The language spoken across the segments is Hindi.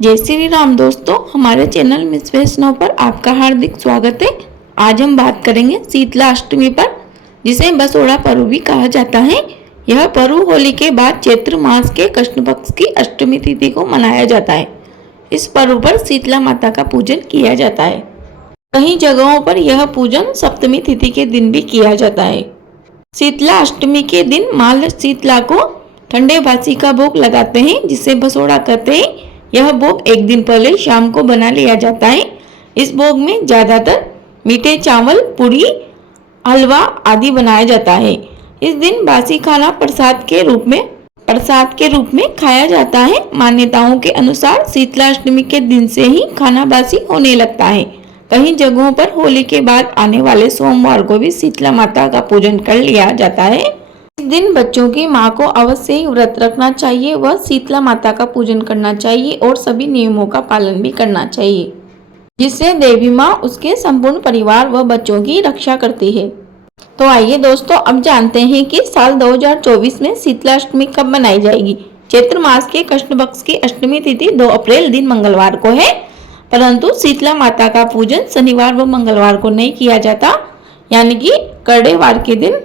जय श्री राम दोस्तों, हमारे चैनल मिस वैष्णव पर आपका हार्दिक स्वागत है। आज हम बात करेंगे शीतला अष्टमी पर, जिसे बसोड़ा पर्व भी कहा जाता है। यह पर्व होली के बाद चैत्र मास के कृष्ण पक्ष की अष्टमी तिथि को मनाया जाता है। इस पर्व पर शीतला माता का पूजन किया जाता है। कई जगहों पर यह पूजन सप्तमी तिथि के दिन भी किया जाता है। शीतला अष्टमी के दिन माँ शीतला को ठंडे बासी का भोग लगाते हैं, जिसे बसोड़ा कहते हैं। यह भोग एक दिन पहले शाम को बना लिया जाता है। इस भोग में ज्यादातर मीठे चावल, पूरी, हलवा आदि बनाया जाता है। इस दिन बासी खाना प्रसाद के रूप में खाया जाता है। मान्यताओं के अनुसार शीतला अष्टमी के दिन से ही खाना बासी होने लगता है। कई जगहों पर होली के बाद आने वाले सोमवार को भी शीतला माता का पूजन कर लिया जाता है। इस दिन बच्चों की मां को अवश्य ही व्रत रखना चाहिए, वह शीतला माता का पूजन करना चाहिए और सभी नियमों का पालन भी करना चाहिए, जिससे देवी मां उसके संपूर्ण परिवार व बच्चों की रक्षा करती है। तो आइए दोस्तों, अब जानते हैं कि साल 2024 में शीतला अष्टमी कब मनाई जाएगी। चैत्र मास के कृष्ण पक्ष की अष्टमी तिथि 2 अप्रैल दिन मंगलवार को है, परंतु शीतला माता का पूजन शनिवार व मंगलवार को नहीं किया जाता, यानी कि करड़ेवार के दिन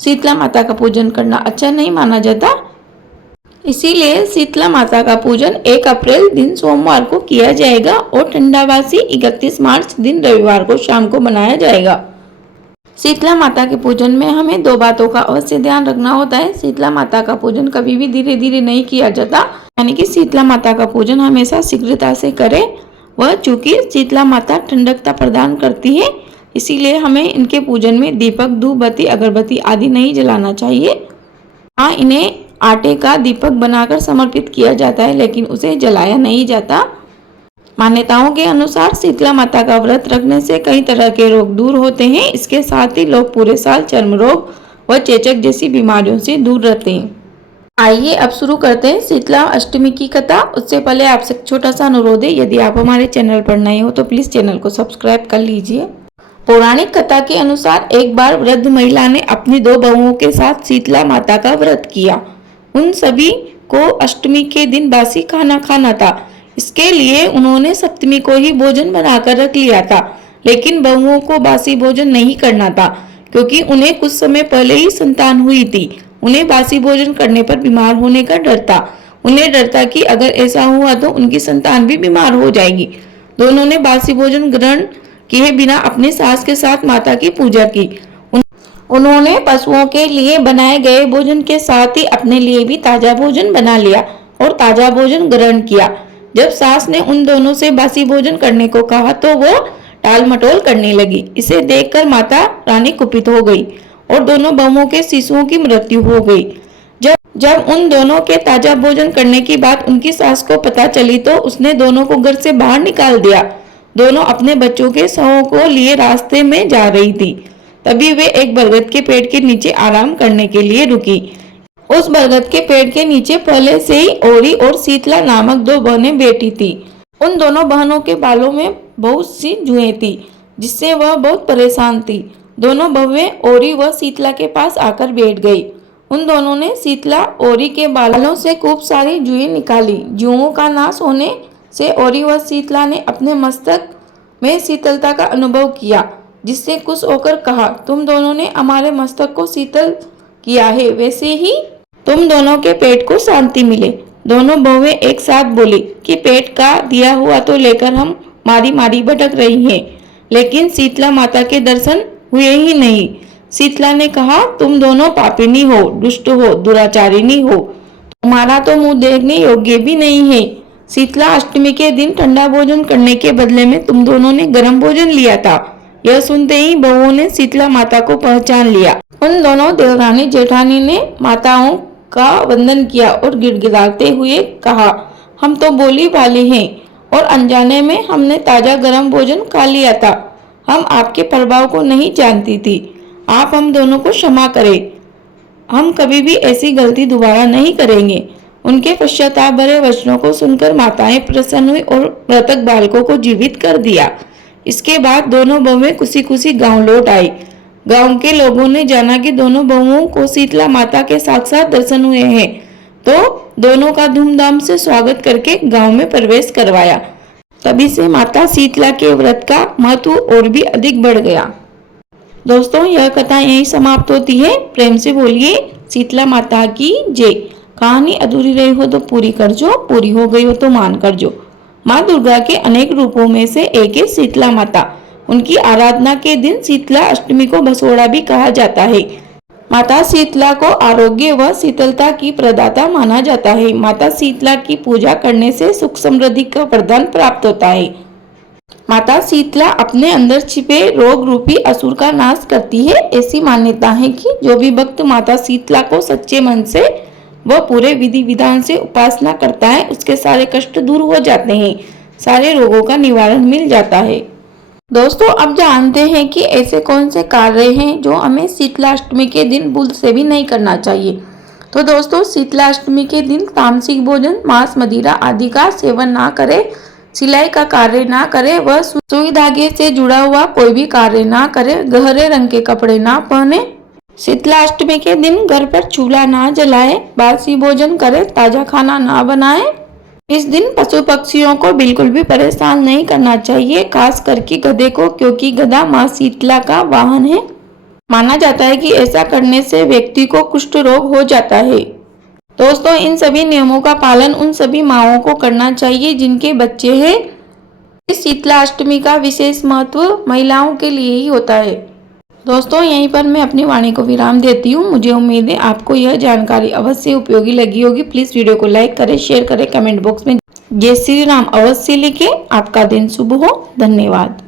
शीतला माता का पूजन करना अच्छा नहीं माना जाता। इसीलिए शीतला माता का पूजन 1 अप्रैल दिन सोमवार को किया जाएगा और ठंडावासी 31 मार्च दिन रविवार को शाम को मनाया जाएगा। शीतला माता के पूजन में हमें 2 बातों का अवश्य ध्यान रखना होता है। शीतला माता का पूजन कभी भी धीरे धीरे नहीं किया जाता, यानी कि शीतला माता का पूजन हमेशा शीघ्रता से करें। वह चूंकि शीतला माता ठंडकता प्रदान करती है, इसीलिए हमें इनके पूजन में दीपक, धूप बत्ती, अगरबत्ती आदि नहीं जलाना चाहिए। हाँ, इन्हें आटे का दीपक बनाकर समर्पित किया जाता है, लेकिन उसे जलाया नहीं जाता। मान्यताओं के अनुसार शीतला माता का व्रत रखने से कई तरह के रोग दूर होते हैं। इसके साथ ही लोग पूरे साल चर्म रोग व चेचक जैसी बीमारियों से दूर रहते हैं। आइए अब शुरू करते हैं शीतला अष्टमी की कथा। उससे पहले आपसे छोटा सा अनुरोध है, यदि आप हमारे चैनल पर नए हो तो प्लीज चैनल को सब्सक्राइब कर लीजिए। पौराणिक कथा के अनुसार एक बार वृद्ध महिला ने अपनी 2 बहुओं के साथ शीतला माता का व्रत किया। उन सभी को अष्टमी के दिन बासी खाना खाना था। इसके लिए उन्होंने सप्तमी को ही भोजन बनाकर रख लिया था, लेकिन बहुओं को बासी भोजन नहीं करना था, क्योंकि उन्हें कुछ समय पहले ही संतान हुई थी। उन्हें बासी भोजन करने पर बीमार होने का डर था। उन्हें डर था कि अगर ऐसा हुआ तो उनकी संतान भी बीमार हो जाएगी। दोनों ने बासी भोजन ग्रहण किए बिना अपने सास के साथ माता की पूजा की। उन्होंने पशुओं के लिए बनाए गए भोजन के साथ ही अपने लिए भी ताजा भोजन बना लिया और ताजा भोजन ग्रहण किया। जब सास ने उन दोनों से बासी भोजन करने को कहा तो वो टाल मटोल करने लगी। इसे देखकर माता रानी कुपित हो गई और दोनों बहुओं के शिशुओं की मृत्यु हो गई। जब उन दोनों के ताजा भोजन करने की बात उनकी सास को पता चली तो उसने दोनों को घर से बाहर निकाल दिया। दोनों अपने बच्चों के शवों को लिए रास्ते में जा रही थी। तभी वे एक बरगद के पेड़ के नीचे आराम करने के लिए रुकी। उस बरगद के पेड़ के नीचे पहले से ही ओरी और शीतला नामक 2 बहनें बैठी थी। उन दोनों बहनों के बालों में बहुत सी जुएं थी, जिससे वह बहुत परेशान थी। दोनों बहुएं ओरी व शीतला के पास आकर बैठ गई। उन दोनों ने शीतला ओरी के बालों से खूब सारी जुएं निकाली। जुओं का नाश होने से ओरी व शीतला ने अपने मस्तक में शीतलता का अनुभव किया, जिससे खुश होकर कहा, तुम दोनों ने हमारे मस्तक को शीतल किया है, वैसे ही तुम दोनों के पेट को शांति मिले। दोनों बहुएं एक साथ बोली कि पेट का दिया हुआ तो लेकर हम मारी मारी भटक रही हैं, लेकिन शीतला माता के दर्शन हुए ही नहीं। शीतला ने कहा, तुम दोनों पापिनी हो, दुष्ट हो, दुराचारिणी हो, तुम्हारा तो मुंह देखने योग्य भी नहीं है। शीतला अष्टमी के दिन ठंडा भोजन करने के बदले में तुम दोनों ने गर्म भोजन लिया था। यह सुनते ही बहुओं ने शीतला माता को पहचान लिया। उन दोनों देवरानी जेठानी ने माताओं का वंदन किया और गिड़गिड़ाते हुए कहा, हम तो बोली वाले हैं और अनजाने में हमने ताजा गर्म भोजन खा लिया था। हम आपके प्रभाव को नहीं जानती थी। आप हम दोनों को क्षमा करें। हम कभी भी ऐसी गलती दोबारा नहीं करेंगे। उनके पश्चाताप भरे वचनों को सुनकर माताएं प्रसन्न हुई और मृतक बालकों को जीवित कर दिया। इसके बाद दोनों बहुएं खुशी खुशी गांव लौट आई। गांव के लोगों ने जाना कि दोनों बहुओं को शीतला माता के साक्षात दर्शन हुए हैं। तो दोनों का धूमधाम से स्वागत करके गांव में प्रवेश करवाया। तभी से माता शीतला के व्रत का महत्व और भी अधिक बढ़ गया। दोस्तों, यह कथा यहीं समाप्त होती है। प्रेम से बोलिए शीतला माता की जय। कहानी अधूरी रही हो तो पूरी कर जो, पूरी हो गई हो तो मान कर जो। माँ दुर्गा के अनेक रूपों में से एक है शीतला माता। उनकी आराधना के दिन शीतला अष्टमी को बसोड़ा भी कहा जाता है। माता शीतला को आरोग्य व शीतलता की प्रदाता माना जाता है। माता शीतला की पूजा करने से सुख समृद्धि का वरदान प्राप्त होता है। माता शीतला अपने अंदर छिपे रोग रूपी असुर का नाश करती है। ऐसी मान्यता है कि जो भी भक्त माता शीतला को सच्चे मन से व पूरे विधि विधान से उपासना करता है, उसके सारे कष्ट दूर हो जाते हैं, सारे रोगों का निवारण मिल जाता है। दोस्तों, अब जानते हैं कि ऐसे कौन से कार्य हैं जो हमें शीतलाष्टमी के दिन भूल से भी नहीं करना चाहिए। तो दोस्तों, शीतलाष्टमी के दिन तामसिक भोजन, मांस, मदिरा आदि का सेवन ना करें, सिलाई का कार्य ना करें व सुई धागे से जुड़ा हुआ कोई भी कार्य ना करें, गहरे रंग के कपड़े ना पहने, शीतलाष्टमी के दिन घर पर चूल्हा ना जलाएं, बासी भोजन करें, ताजा खाना ना बनाएं। इस दिन पशु पक्षियों को बिल्कुल भी परेशान नहीं करना चाहिए, खास करके गधे को, क्योंकि गधा माँ शीतला का वाहन है। माना जाता है कि ऐसा करने से व्यक्ति को कुष्ठ रोग हो जाता है। दोस्तों, इन सभी नियमों का पालन उन सभी माँओं को करना चाहिए जिनके बच्चे हैं। इस शीतलाष्टमी का विशेष महत्व महिलाओं के लिए ही होता है। दोस्तों, यहीं पर मैं अपनी वाणी को विराम देती हूँ। मुझे उम्मीद है आपको यह जानकारी अवश्य उपयोगी लगी होगी। प्लीज़ वीडियो को लाइक करें, शेयर करें, कमेंट बॉक्स में जय श्री राम अवश्य लिखें। आपका दिन शुभ हो। धन्यवाद।